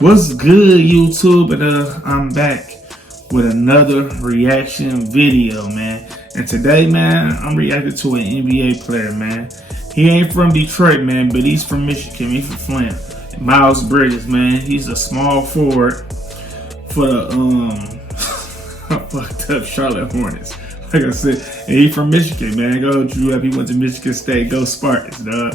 What's good, YouTube? And I'm back with another reaction video, man. And today, man, I'm reacting to an NBA player, man. He ain't from Detroit, man, but he's from Michigan. He's from Flint. Miles Bridges, man. He's a small forward for the fucked up Charlotte Hornets. Like I said, and he from Michigan, man. Go Drew up. He went to Michigan State. Go Spartans, dog.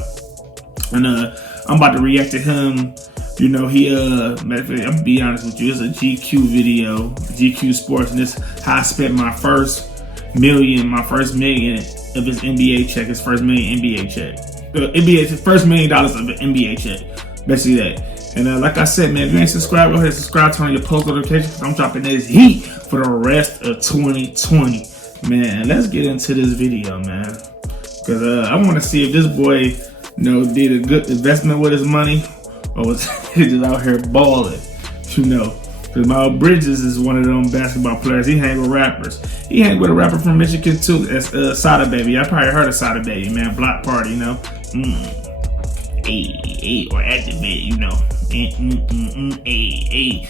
And I'm about to react to him. You know, I'm gonna be honest with you, it's a GQ video, GQ Sports, and this how I spent my first million of his NBA check, his first million NBA check. His first $1 million of an NBA check. Basically that. And like I said, man, if you ain't subscribed, go ahead and subscribe, turn on your post notifications. I'm dropping this heat for the rest of 2020. Man, let's get into this video, man. Because I want to see if this boy, did a good investment with his money, or was he just out here balling, Because Miles Bridges is one of them basketball players. He hang with rappers. He hang with a rapper from Michigan too. That's Sada Baby. I probably heard of Sada Baby, man. Block Party, Hey, or Activate, Hey,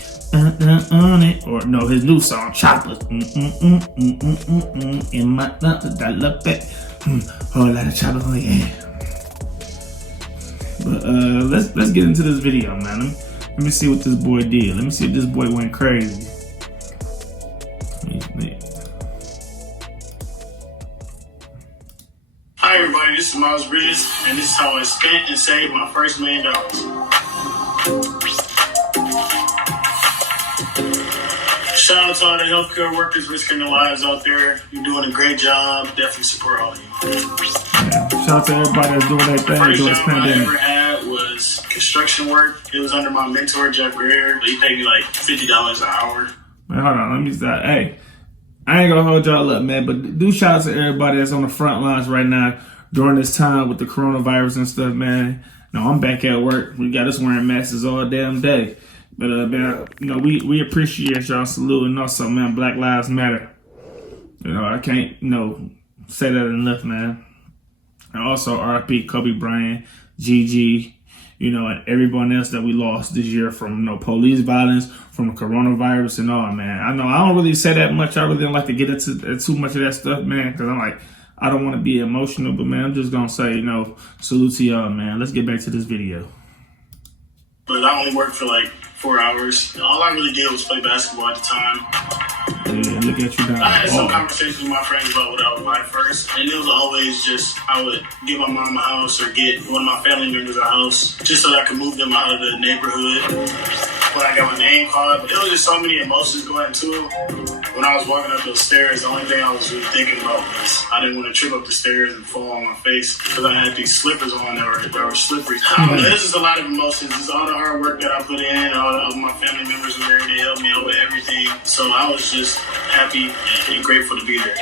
on it. Or no, his new song, Choppers. In my I love that. Whole lot of choppers, oh yeah. But let's get into this video, man. Let me see what this boy did. Let me see if this boy went crazy. Hi everybody, this is Miles Bridges, and this is how I spent and saved my first $1 million. Shout out to all the healthcare workers risking their lives out there. You're doing a great job. Definitely support all of you. Yeah. Shout out to everybody that's doing their thing during this pandemic. I ever had was construction work. It was under my mentor, Jeff Greer. He paid me like $50 an hour. Man, hold on, let me stop. Hey, I ain't gonna hold y'all up, man, but do shout out to everybody that's on the front lines right now during this time with the coronavirus and stuff, man. No, I'm back at work. We got us wearing masks all damn day. But man, we appreciate y'all saluting also, man. Black Lives Matter. I can't, say that enough, man. And also RIP Kobe Bryant, Gigi, and everyone else that we lost this year from police violence, from the coronavirus and all, man. I know I don't really say that much. I really don't like to get into too much of that stuff, man, because I don't want to be emotional, but man, I'm just gonna say, salute to y'all, man. Let's get back to this video. But I only worked for like 4 hours. All I really did was play basketball at the time. Yeah, look at you now. I had some conversations with my friends about what I would buy first, and it was always just I would give my mom a house or get one of my family members a house just so that I could move them out of the neighborhood. When I got my name called, but there was just so many emotions going into it. When I was walking up those stairs, the only thing I was really thinking about was I didn't want to trip up the stairs and fall on my face because I had these slippers on that were slippery. This is a lot of emotions. It's all the hard work that I put in. All of my family members were there. They helped me out with everything. So I was just happy and grateful to be there.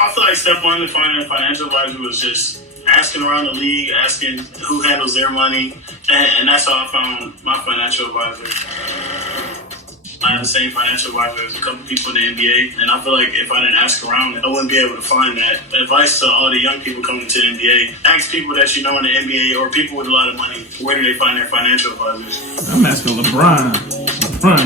I feel like step one to finding a financial advisor was just asking around the league, asking who handles their money, and that's how I found my financial advisor. I have the same financial advisor as a couple people in the NBA, and I feel like if I didn't ask around, I wouldn't be able to find that. Advice to all the young people coming to the NBA: ask people that you know in the NBA or people with a lot of money, where do they find their financial advisors? I'm asking LeBron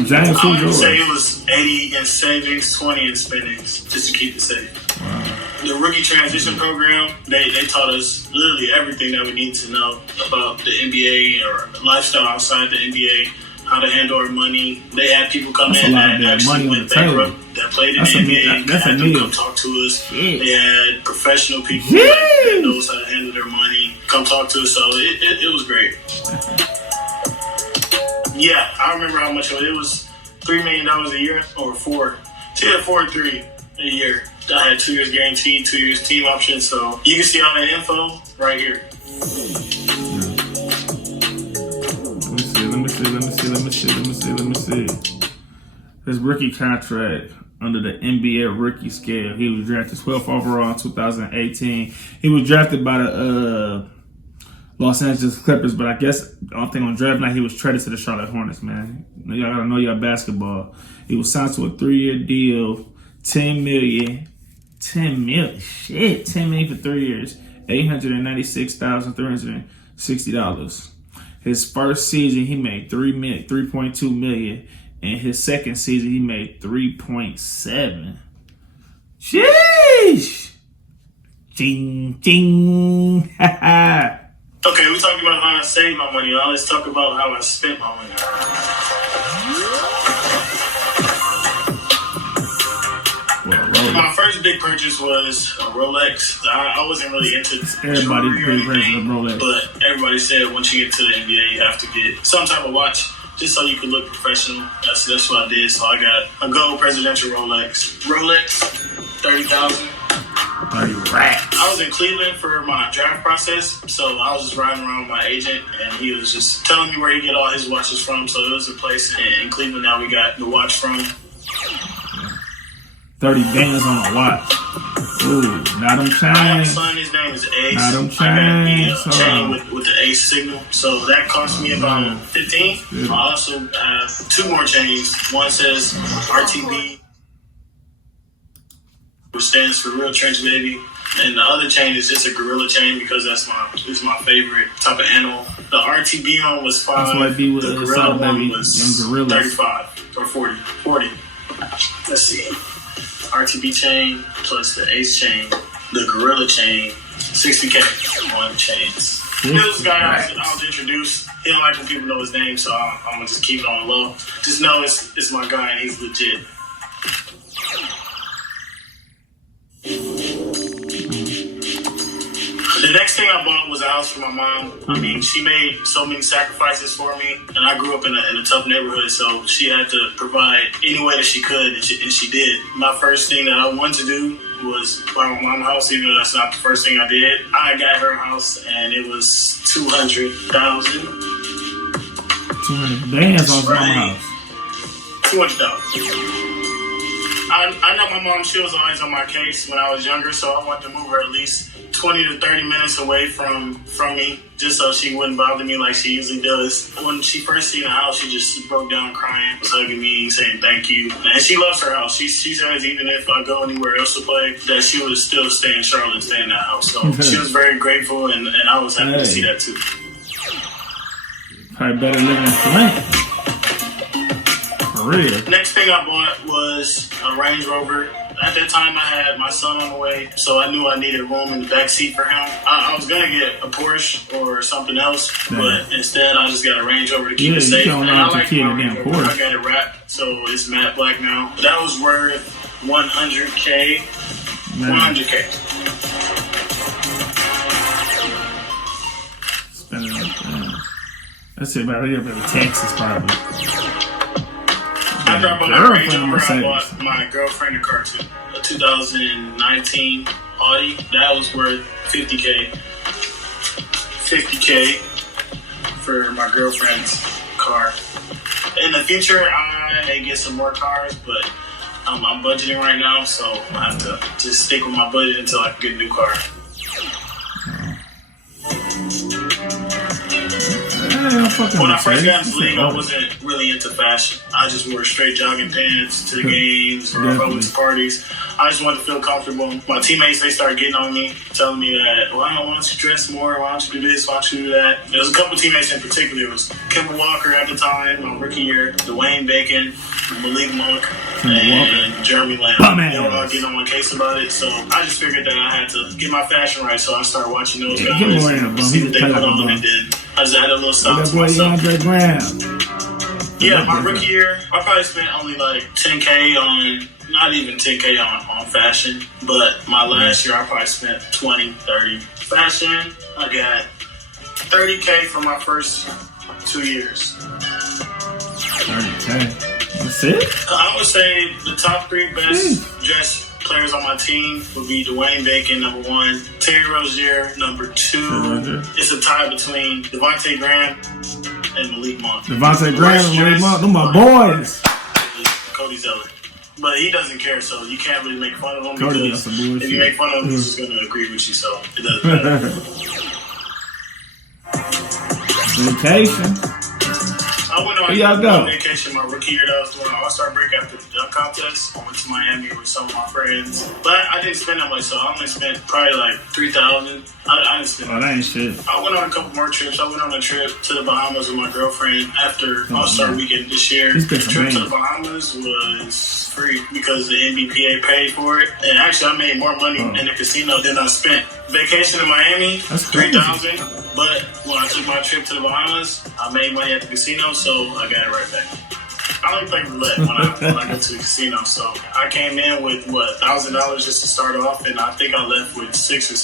James. I would say it was 80 in savings, 20 in spendings, just to keep it safe. Wow. The rookie transition program, they taught us literally everything that we need to know about the NBA or lifestyle outside the NBA, how to handle our money. They had people come in that actually went bankrupt, that played in the NBA, that's had a them meal. come talk to us. Yeah. They had professional people that knows how to handle their money come talk to us, so it was great. Yeah, I remember how much it was. $3 million a year or 4. So yeah, 4 or 3 a year. I had 2 years guaranteed, 2 years team option, so you can see all that info right here. Let me see. His rookie contract under the NBA rookie scale. He was drafted 12th overall in 2018. He was drafted by the Los Angeles Clippers, but I guess I don't think on draft night he was traded to the Charlotte Hornets, man. Y'all gotta know your basketball. He was signed to a 3-year deal, $10 million. Shit, $10 million for 3 years, $896,360. His first season, he made 3.2 million. And his second season, he made 3.7. Sheesh! Ding, ding. Ha ha. Okay, we talking about how I saved my money. Now let's talk about how I spent my money. My first big purchase was a Rolex. I wasn't really into everybody's big purchase of Rolex, but everybody said once you get to the NBA, you have to get some type of watch just so you can look professional. That's what I did. So I got a gold presidential Rolex. Rolex, $30,000. 30 racks. I was in Cleveland for my draft process, so I was just riding around with my agent, and he was just telling me where he get all his watches from. So it was a place in Cleveland that we got the watch from. 30 bands on a watch. Ooh, not them chains. I have a son, his name is Ace. Not them chains. I got the chain with the Ace signal. So that cost me about $15. I also have 2 more chains. One says RTB, which stands for Real Trench Baby. And the other chain is just a gorilla chain because it's my favorite type of animal. The RTB one was $5. That's what it be with the gorilla one was gorillas. 35 or 40. Let's see. RTB chain plus the Ace chain, the gorilla chain, $60K on chains. This guy I was introduced. He don't like when people know his name, so I'm gonna just keep it on low. Just know it's my guy and he's legit. The next thing I bought was a house for my mom. I mean, she made so many sacrifices for me, and I grew up in a tough neighborhood, so she had to provide any way that she could, and she did. My first thing that I wanted to do was buy my mom a house, even though that's not the first thing I did. I got her a house, and it was $200,000. 200 bands on my house. $200,000. I know my mom, she was always on my case when I was younger, so I wanted to move her at least 20 to 30 minutes away from me, just so she wouldn't bother me like she usually does. When she first seen the house, she just broke down crying, was hugging me, saying thank you. And she loves her house. She says even if I go anywhere else to play, that she would still stay in Charlotte and stay in that house. So she was very grateful, and I was happy to see that too. Probably better living in Flint. For real. Next thing I bought was a Range Rover. At that time, I had my son on the way, so I knew I needed room in the back seat for him. I was going to get a Porsche or something else, but instead I just got a Range Rover to keep it safe. And I like my Range Rover. I got it wrapped, so it's matte black now. That was worth $100K. $100K. Spending it. That's it about here, but Texas probably. After I bought my Range Rover, I bought my girlfriend a car too. A 2019 Audi. That was worth $50K. $50K for my girlfriend's car. In the future, I may get some more cars, but I'm budgeting right now, so I have to just stick with my budget until I can get a new car. When I first got into the league, I wasn't really into fashion. I just wore straight jogging pants to the games or I went to parties. I just wanted to feel comfortable. My teammates, they started getting on me, telling me that, well, why don't you dress more? Why don't you do this? Why don't you do that? There was a couple teammates in particular. It was Kemba Walker at the time, my rookie year, Dwayne Bacon, Malik Monk, and Jeremy Lamb. They were all getting on my case about it, so I just figured that I had to get my fashion right, so I started watching those guys, see what they put on, and then I just added a little style to myself. Yeah, my rookie year, I probably spent only like $10K on, not even $10K on fashion, but my last year I probably spent $20, $30. Fashion, I got $30K for my first 2 years. 30K. That's it? I would say the top 3 best dress players on my team would be Dwayne Bacon, number 1, Terry Rozier, number 2. It's a tie between Devontae Graham and Malik Monk. Devontae Graham and Malik Monk, them my boys. Cody Zeller. But he doesn't care, so you can't really make fun of him because if you make fun of him, he's just going to agree with you, so it doesn't matter. Vacation. I went on Where y'all go? vacation vacation my rookie year that I was doing an All-Star break after the dunk contest. I went to Miami with some of my friends. But I didn't spend that much, so I only spent probably like $3,000. I didn't spend that ain't shit. I went on a couple more trips. I went on a trip to the Bahamas with my girlfriend after All-Star weekend this year. The trip to the Bahamas was free because the NBPA paid for it. And actually, I made more money in the casino than I spent. Vacation in Miami, $3,000. But when I took my trip to the Bahamas, I made money at the casino, so I got it right back. I only play roulette when I go to the casino, so I came in with $1,000 just to start off, and I think I left with $6,000 or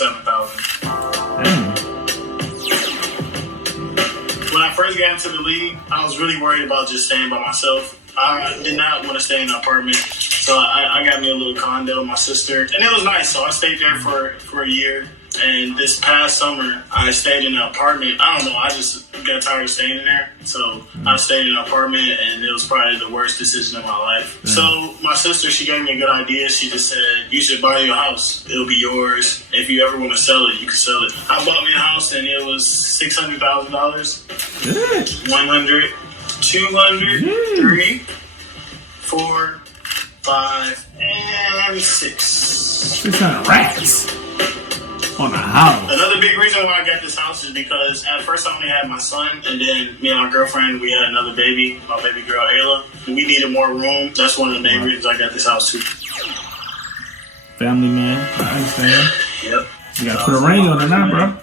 $7,000. When I first got into the league, I was really worried about just staying by myself. I did not want to stay in an apartment, so I got me a little condo, my sister, and it was nice. So I stayed there for a year. And this past summer, I stayed in an apartment. I don't know, I just got tired of staying in there. So I stayed in an apartment, and it was probably the worst decision of my life. So my sister, she gave me a good idea. She just said, you should buy your house. It'll be yours. If you ever want to sell it, you can sell it. I bought me a house, and it was $600,000. 100, 200, 3, 4, 5, and 6. 600 racks. On a house. Another big reason why I got this house is because at first I only had my son, and then me and my girlfriend, we had another baby, my baby girl Ayla. We needed more room. That's one of the main reasons I got this house too. Family man, I understand. Yep. You gotta put a ring on it now, bro.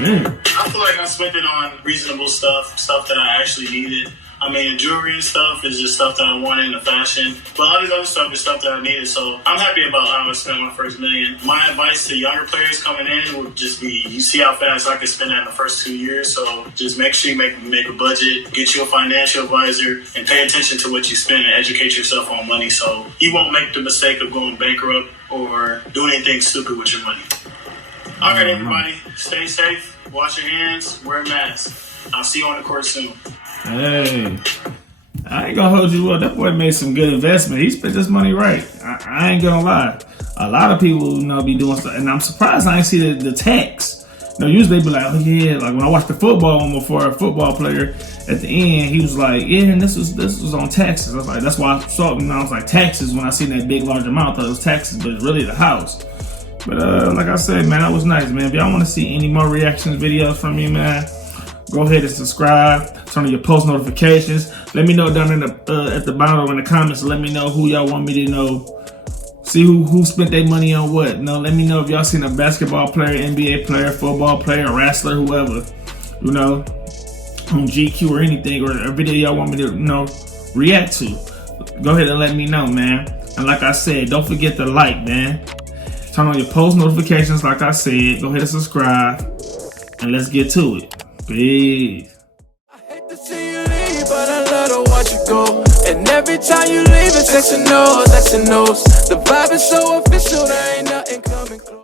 Yeah. I feel like I spent it on reasonable stuff that I actually needed. I mean, jewelry and stuff is just stuff that I wanted in the fashion. But all this other stuff is stuff that I needed. So I'm happy about how I spent my first $1 million. My advice to younger players coming in would just be, you see how fast I could spend that in the first 2 years. So just make sure you make a budget, get you a financial advisor, and pay attention to what you spend and educate yourself on money so you won't make the mistake of going bankrupt or doing anything stupid with your money. All right, everybody, stay safe, wash your hands, wear a mask. I'll see you on the court soon. Hey, I ain't gonna hold you up. That boy made some good investment. He spent this money right. I ain't gonna lie. A lot of people, be doing stuff, and I'm surprised I ain't see the tax. Usually they be like, oh yeah, like when I watched the football one before, a football player at the end, he was like, yeah, and this was on taxes. I was like, that's why I saw it. I was like, taxes. When I seen that big large amount, I thought it was taxes, but it's really the house. But like I said, man, that was nice, man. If y'all want to see any more reactions videos from me, man, go ahead and subscribe. Turn on your post notifications. Let me know down in the at the bottom in the comments. Let me know who y'all want me to know. See who spent their money on what. Let me know if y'all seen a basketball player, NBA player, football player, wrestler, whoever. On GQ or anything, or a video y'all want me to react to. Go ahead and let me know, man. And like I said, don't forget to like, man. Turn on your post notifications, like I said. Go ahead and subscribe, and let's get to it. Peace. I hate to see you leave, but I love to watch you go. And every time you leave, it's X and O's, X and O's. The vibe is so official, there ain't nothing.